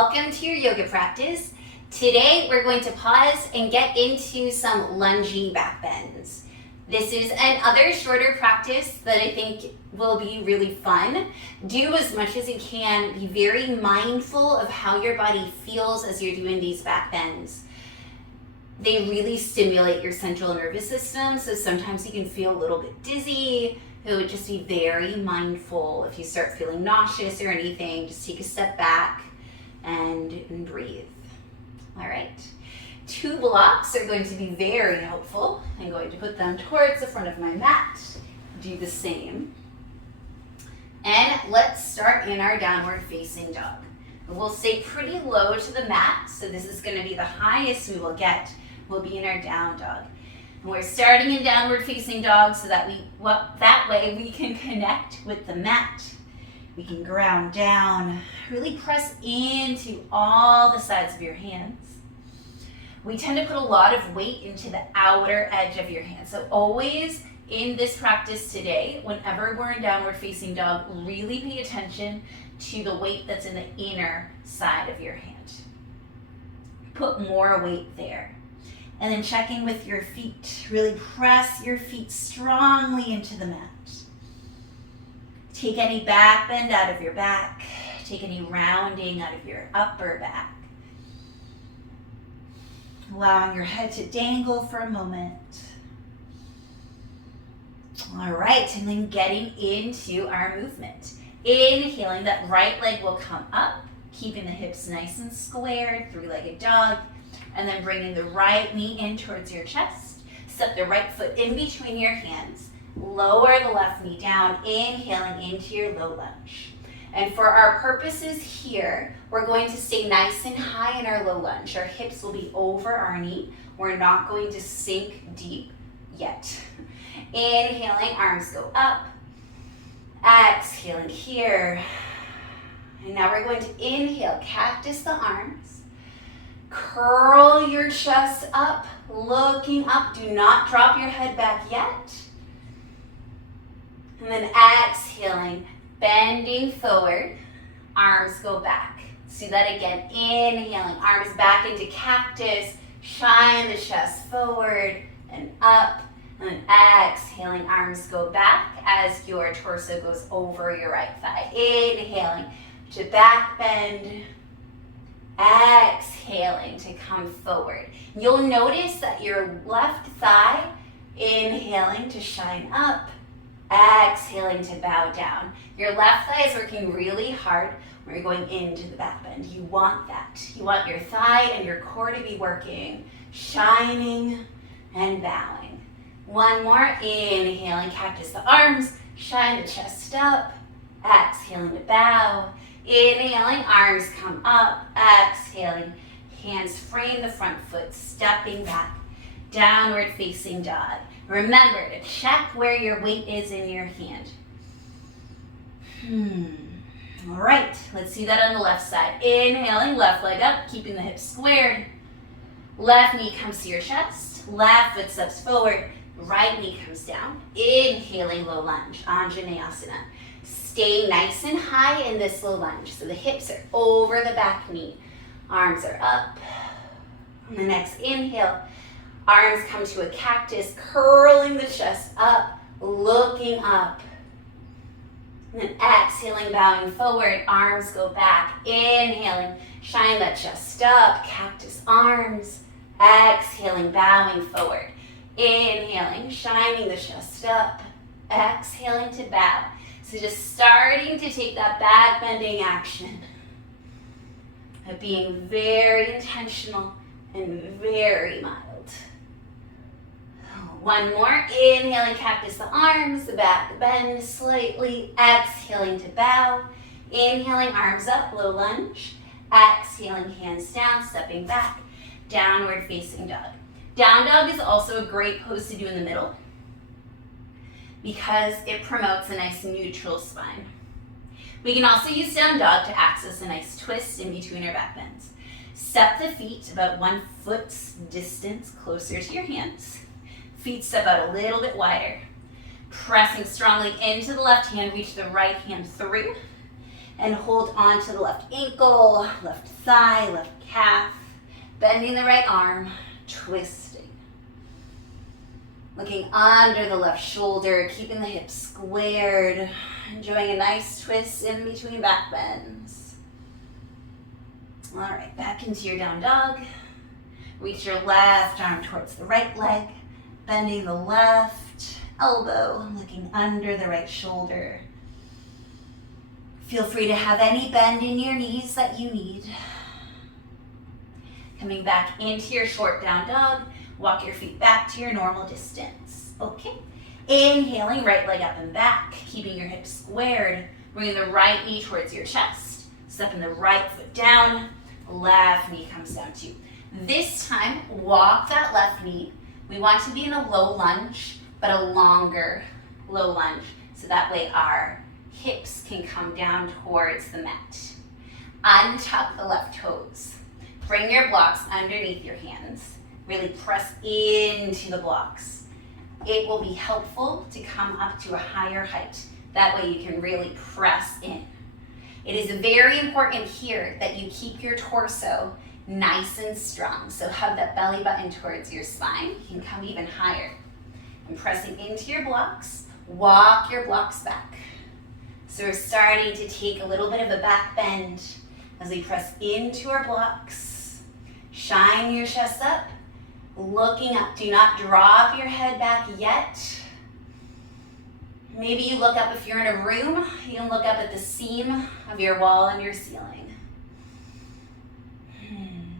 Welcome to your yoga practice. Today we're going to pause and get into some lunging back bends. This is another shorter practice that I think will be really fun. Do as much as you can. Be very mindful of how your body feels as you're doing these back bends. They really stimulate your central nervous system, so sometimes you can feel a little bit dizzy. So just be very mindful. If you start feeling nauseous or anything, just take a step back and breathe. All right. 2 blocks are going to be very helpful. I'm going to put them towards the front of my mat. Do the same. And let's start in our downward facing dog. We'll stay pretty low to the mat, so this is going to be the highest we will get. We'll be in our down dog. And we're starting in downward facing dog so that that way we can connect with the mat. We can ground down, really press into all the sides of your hands. We tend to put a lot of weight into the outer edge of your hands. So always in this practice today, whenever we're in downward facing dog, really pay attention to the weight that's in the inner side of your hand. Put more weight there. And then check in with your feet. Really press your feet strongly into the mat. Take any back bend out of your back. Take any rounding out of your upper back. Allowing your head to dangle for a moment. All right, and then getting into our movement. Inhaling, that right leg will come up, keeping the hips nice and squared, 3-legged dog. And then bringing the right knee in towards your chest. Step the right foot in between your hands. Lower the left knee down, inhaling into your low lunge. And for our purposes here, we're going to stay nice and high in our low lunge. Our hips will be over our knee. We're not going to sink deep yet. Inhaling, arms go up. Exhaling here. And now we're going to inhale, cactus the arms. Curl your chest up, looking up. Do not drop your head back yet. And then exhaling, bending forward, arms go back. Let's do that again. Inhaling, arms back into cactus, shine the chest forward and up. And then exhaling, arms go back as your torso goes over your right thigh. Inhaling to back bend. Exhaling to come forward. You'll notice that your left thigh, inhaling to shine up, exhaling to bow down. Your left thigh is working really hard when you're going into the back bend. You want that. You want your thigh and your core to be working, shining and bowing. One more, inhaling, cactus the arms, shine the chest up, exhaling to bow. Inhaling, arms come up, exhaling, hands frame the front foot, stepping back, downward facing dog. Remember to check where your weight is in your hand. All right, let's do that on the left side. Inhaling, left leg up, keeping the hips squared. Left knee comes to your chest, left foot steps forward, right knee comes down. Inhaling, low lunge, Anjaneyasana. Stay nice and high in this low lunge. So the hips are over the back knee. Arms are up. On the next inhale, arms come to a cactus, curling the chest up, looking up. And then exhaling, bowing forward, arms go back. Inhaling, shine that chest up, cactus arms. Exhaling, bowing forward. Inhaling, shining the chest up. Exhaling to bow. So just starting to take that back bending action of being very intentional and very mild. One more, inhaling, cactus the arms, the back bend slightly, exhaling to bow. Inhaling, arms up, low lunge. Exhaling, hands down, stepping back, downward facing dog. Down dog is also a great pose to do in the middle, because it promotes a nice neutral spine. We can also use down dog to access a nice twist in between our back bends. Step the feet about 1 foot's distance closer to your hands. Feet step out a little bit wider. Pressing strongly into the left hand, reach the right hand through. And hold on to the left ankle, left thigh, left calf. Bending the right arm, twisting. Looking under the left shoulder, keeping the hips squared. Enjoying a nice twist in between back bends. All right, back into your down dog. Reach your left arm towards the right leg. Bending the left elbow, looking under the right shoulder. Feel free to have any bend in your knees that you need. Coming back into your short down dog, walk your feet back to your normal distance. Okay. Inhaling, right leg up and back, keeping your hips squared, bringing the right knee towards your chest, stepping the right foot down, left knee comes down too. This time, walk that left knee. We want to be in a low lunge, but a longer low lunge, so that way our hips can come down towards the mat. Untuck the left toes. Bring your blocks underneath your hands. Really press into the blocks. It will be helpful to come up to a higher height. That way you can really press in. It is very important here that you keep your torso nice and strong. So hug that belly button towards your spine. You can come even higher. And pressing into your blocks, walk your blocks back. So we're starting to take a little bit of a back bend as we press into our blocks. Shine your chest up, looking up. Do not drop your head back yet. Maybe you look up if you're in a room. You can look up at the seam of your wall and your ceiling.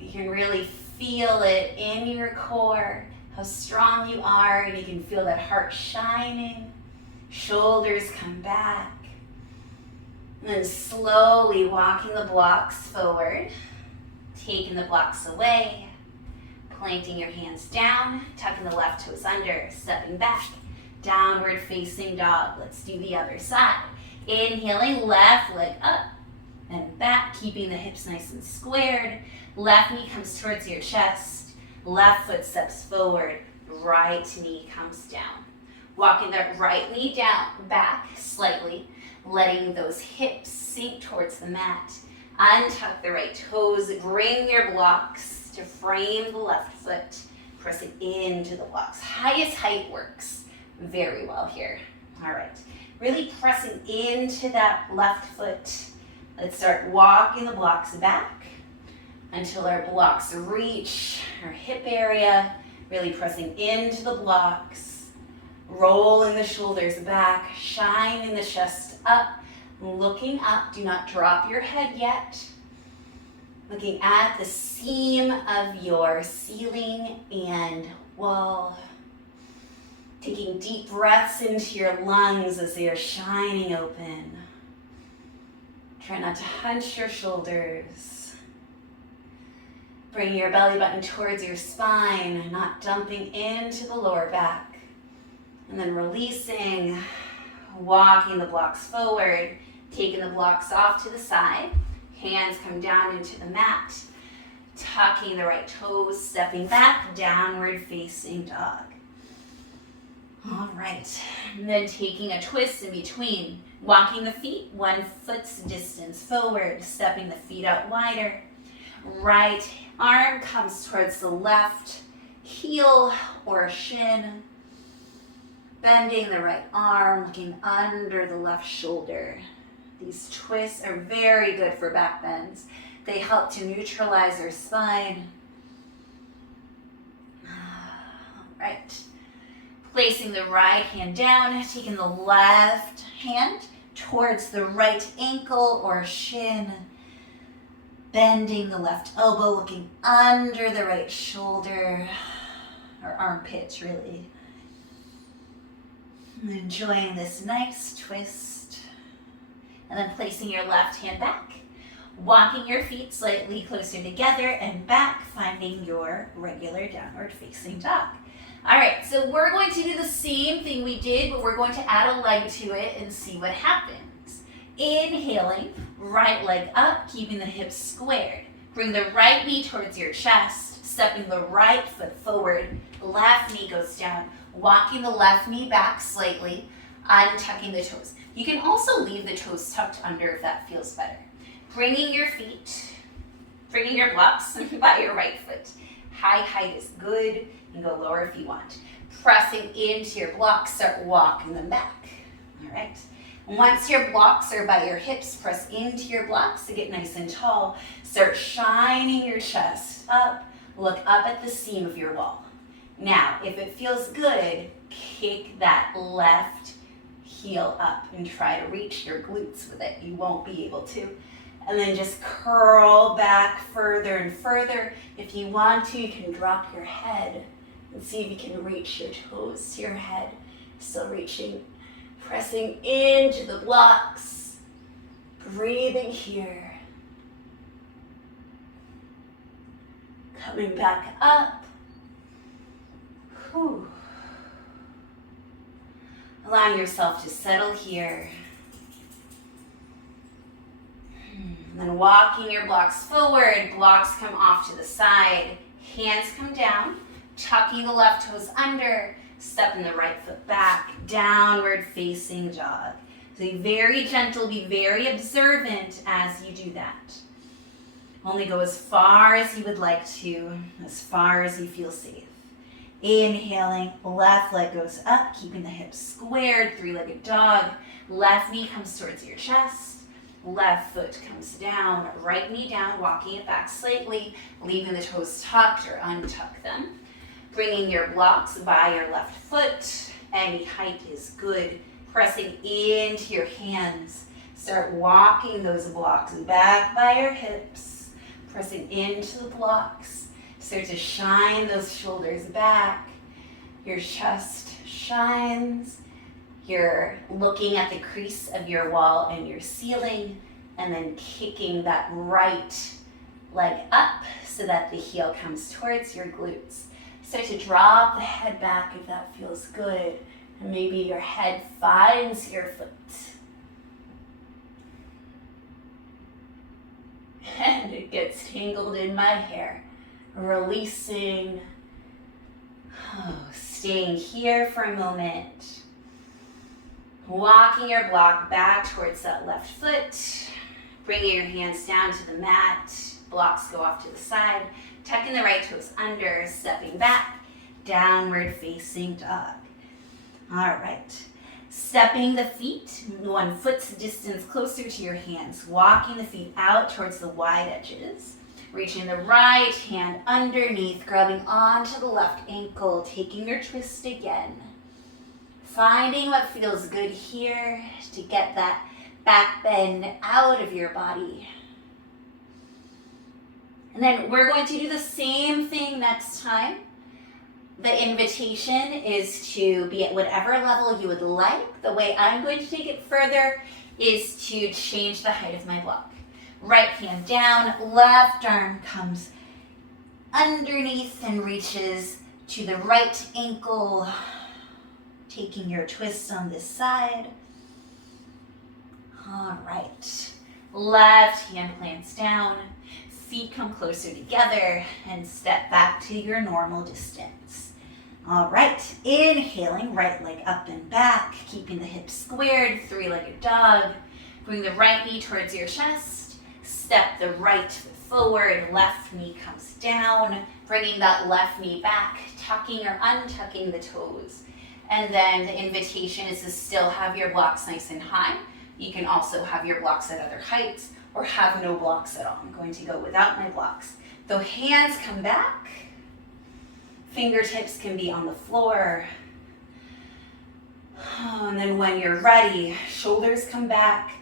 You can really feel it in your core, how strong you are, and you can feel that heart shining. Shoulders come back. And then slowly walking the blocks forward. Taking the blocks away, planting your hands down, tucking the left toes under, stepping back, downward facing dog. Let's do the other side. Inhaling, left leg up and back, keeping the hips nice and squared. Left knee comes towards your chest, left foot steps forward, right knee comes down. Walking that right knee down, back slightly, letting those hips sink towards the mat. Untuck the right toes, bring your blocks to frame the left foot, pressing into the blocks. Highest height works very well here. All right, really pressing into that left foot. Let's start walking the blocks back until our blocks reach our hip area, really pressing into the blocks, rolling the shoulders back, shining the chest up. Looking up, do not drop your head yet. Looking at the seam of your ceiling and wall. Taking deep breaths into your lungs as they are shining open. Try not to hunch your shoulders. Bring your belly button towards your spine, not dumping into the lower back. And then releasing, walking the blocks forward. Taking the blocks off to the side, hands come down into the mat, tucking the right toes, stepping back, downward facing dog. All right, and then taking a twist in between, walking the feet 1 foot's distance forward, stepping the feet out wider. Right arm comes towards the left heel or shin. Bending the right arm, looking under the left shoulder. These twists are very good for back bends. They help to neutralize our spine. All right. Placing the right hand down, taking the left hand towards the right ankle or shin. Bending the left elbow, looking under the right shoulder, or armpit really. Enjoying this nice twist. And then placing your left hand back, walking your feet slightly closer together and back, finding your regular downward facing dog. All right, so we're going to do the same thing we did, but we're going to add a leg to it and see what happens. Inhaling, right leg up, keeping the hips squared. Bring the right knee towards your chest, stepping the right foot forward, left knee goes down, walking the left knee back slightly, untucking the toes. You can also leave the toes tucked under if that feels better. Bringing your blocks by your right foot. High height is good. You can go lower if you want. Pressing into your blocks, start walking them back. All right. Once your blocks are by your hips, press into your blocks to get nice and tall. Start shining your chest up. Look up at the seam of your wall. Now, if it feels good, kick that left heel up and try to reach your glutes with it. You won't be able to. And then just curl back further and further. If you want to, you can drop your head and see if you can reach your toes to your head. Still reaching, pressing into the blocks. Breathing here. Coming back up. Whew. Allowing yourself to settle here. And then walking your blocks forward, blocks come off to the side, hands come down, tucking the left toes under, stepping the right foot back, downward facing dog. So be very gentle, be very observant as you do that. Only go as far as you would like to, as far as you feel safe. Inhaling, left leg goes up, keeping the hips squared, three-legged dog. Left knee comes towards your chest. Left foot comes down, right knee down, walking it back slightly, leaving the toes tucked or untuck them. Bringing your blocks by your left foot. Any height is good. Pressing into your hands. Start walking those blocks back by your hips. Pressing into the blocks. Start to shine those shoulders back. Your chest shines. You're looking at the crease of your wall and your ceiling, and then kicking that right leg up so that the heel comes towards your glutes. Start to drop the head back if that feels good, and maybe your head finds your foot. And it gets tangled in my hair. Releasing, staying here for a moment. Walking your block back towards that left foot. Bringing your hands down to the mat. Blocks go off to the side. Tucking the right toes under, stepping back. Downward facing dog. All right. Stepping the feet 1 foot's distance closer to your hands. Walking the feet out towards the wide edges. Reaching the right hand underneath, grabbing onto the left ankle, taking your twist again. Finding what feels good here to get that back bend out of your body. And then we're going to do the same thing next time. The invitation is to be at whatever level you would like. The way I'm going to take it further is to change the height of my block. Right hand down, left arm comes underneath and reaches to the right ankle, taking your twist on this side. All right, left hand plants down, feet come closer together, and step back to your normal distance. All right, inhaling, right leg up and back, keeping the hips squared, three-legged dog. Bring the right knee towards your chest. Step the right foot forward, left knee comes down, bringing that left knee back, tucking or untucking the toes. And then the invitation is to still have your blocks nice and high. You can also have your blocks at other heights or have no blocks at all. I'm going to go without my blocks. The hands come back. Fingertips can be on the floor. And then when you're ready, shoulders come back.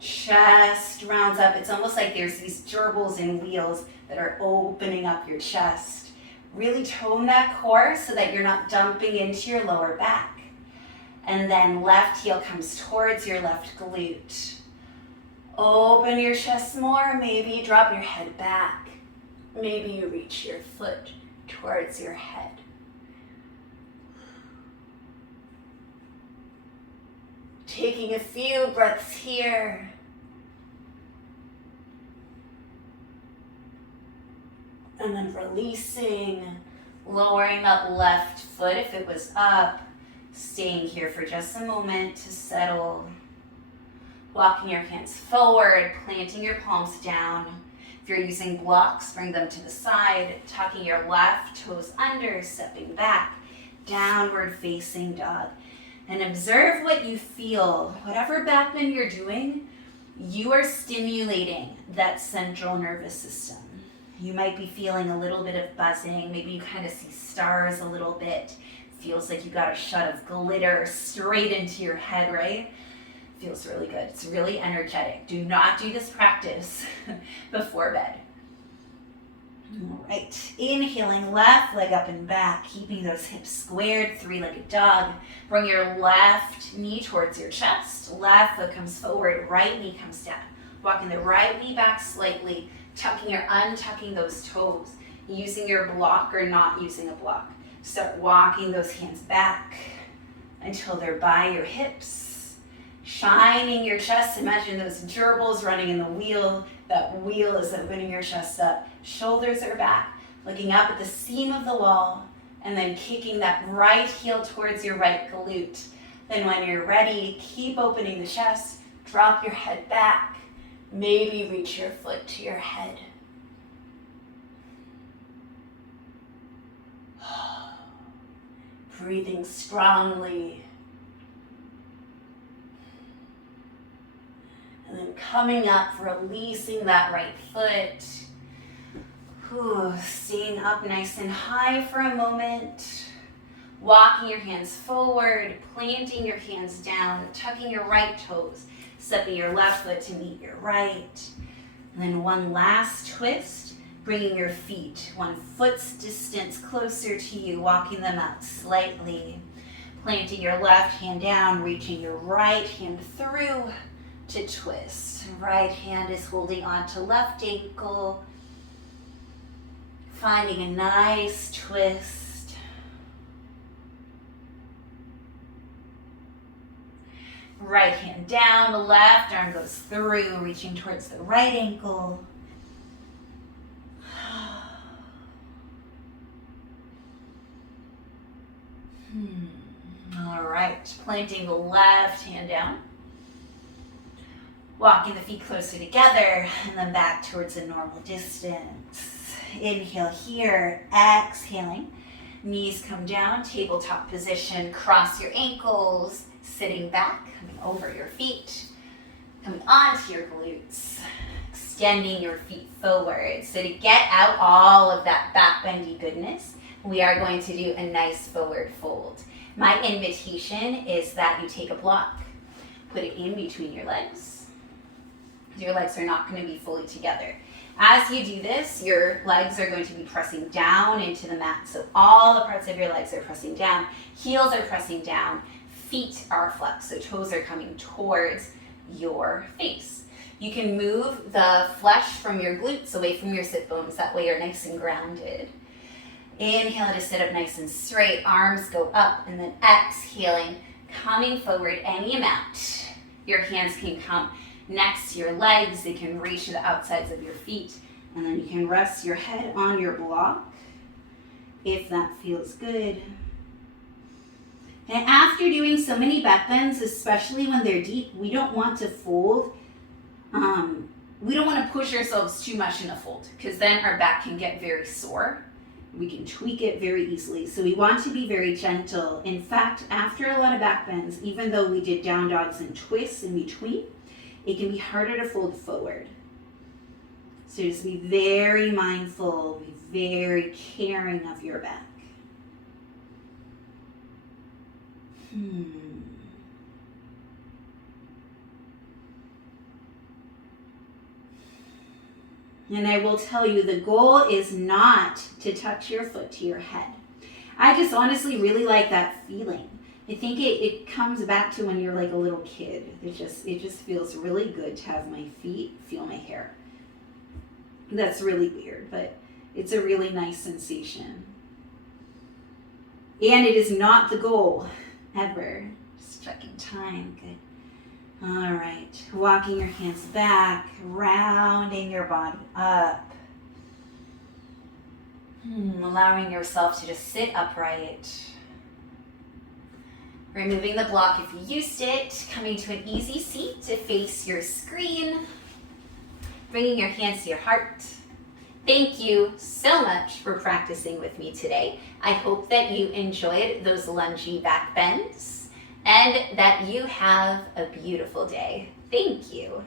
Chest rounds up. It's almost like there's these gerbils and wheels that are opening up your chest. Really tone that core so that you're not dumping into your lower back. And then left heel comes towards your left glute. Open your chest more. Maybe drop your head back. Maybe you reach your foot towards your head. Taking a few breaths here. And then releasing, lowering that left foot if it was up, Staying here for just a moment to settle. Walking your hands forward, planting your palms down. If you're using blocks, bring them to the side, tucking your left toes under, stepping back, downward facing dog. And observe what you feel. Whatever back bend you're doing, you are stimulating that central nervous system. You might be feeling a little bit of buzzing. Maybe you kind of see stars a little bit. Feels like you got a shot of glitter straight into your head, right? Feels really good. It's really energetic. Do not do this practice before bed. All right, inhaling, left leg up and back, keeping those hips squared, three-legged dog. Bring your left knee towards your chest. Left foot comes forward, right knee comes down. Walking the right knee back slightly, tucking or untucking those toes, using your block or not using a block. Start walking those hands back until they're by your hips. Shining your chest. Imagine those gerbils running in the wheel. That wheel is opening your chest up. Shoulders are back. Looking up at the seam of the wall. And then kicking that right heel towards your right glute. Then when you're ready, keep opening the chest. Drop your head back. Maybe reach your foot to your head. Breathing strongly. And then coming up, releasing that right foot. Staying up nice and high for a moment. Walking your hands forward, planting your hands down, tucking your right toes, stepping your left foot to meet your right. And then one last twist, bringing your feet 1 foot's distance closer to you, walking them out slightly. Planting your left hand down, reaching your right hand through to twist. Right hand is holding on to left ankle. Finding a nice twist. Right hand down, the left arm goes through, reaching towards the right ankle. All right, planting the left hand down. Walking the feet closer together and then back towards a normal distance. Inhale here, exhaling. Knees come down, tabletop position, cross your ankles, sitting back, coming over your feet, coming onto your glutes, extending your feet forward. So to get out all of that back bendy goodness, we are going to do a nice forward fold. My invitation is that you take a block, put it in between your legs. Your legs are not going to be fully together. As you do this, your legs are going to be pressing down into the mat. So all the parts of your legs are pressing down. Heels are pressing down. Feet are flexed. So toes are coming towards your face. You can move the flesh from your glutes away from your sit bones. That way you're nice and grounded. Inhale to sit up nice and straight. Arms go up. And then exhaling, coming forward any amount. Your hands can come next to your legs. They can reach to the outsides of your feet. And then you can rest your head on your block if that feels good. And after doing so many back bends, especially when they're deep, we don't want to fold. We don't want to push ourselves too much in a fold because then our back can get very sore. We can tweak it very easily. So we want to be very gentle. In fact, after a lot of back bends, even though we did down dogs and twists in between, it can be harder to fold forward. So just be very mindful, be very caring of your back. And I will tell you, the goal is not to touch your foot to your head. I just honestly really like that feeling. I think it comes back to when you're like a little kid. It just feels really good to have my feet feel my hair. That's really weird, but it's a really nice sensation. And it is not the goal, ever. Just checking time, good. All right, walking your hands back, rounding your body up. Allowing yourself to just sit upright. Removing the block if you used it, coming to an easy seat to face your screen, bringing your hands to your heart. Thank you so much for practicing with me today. I hope that you enjoyed those lungy back bends and that you have a beautiful day. Thank you.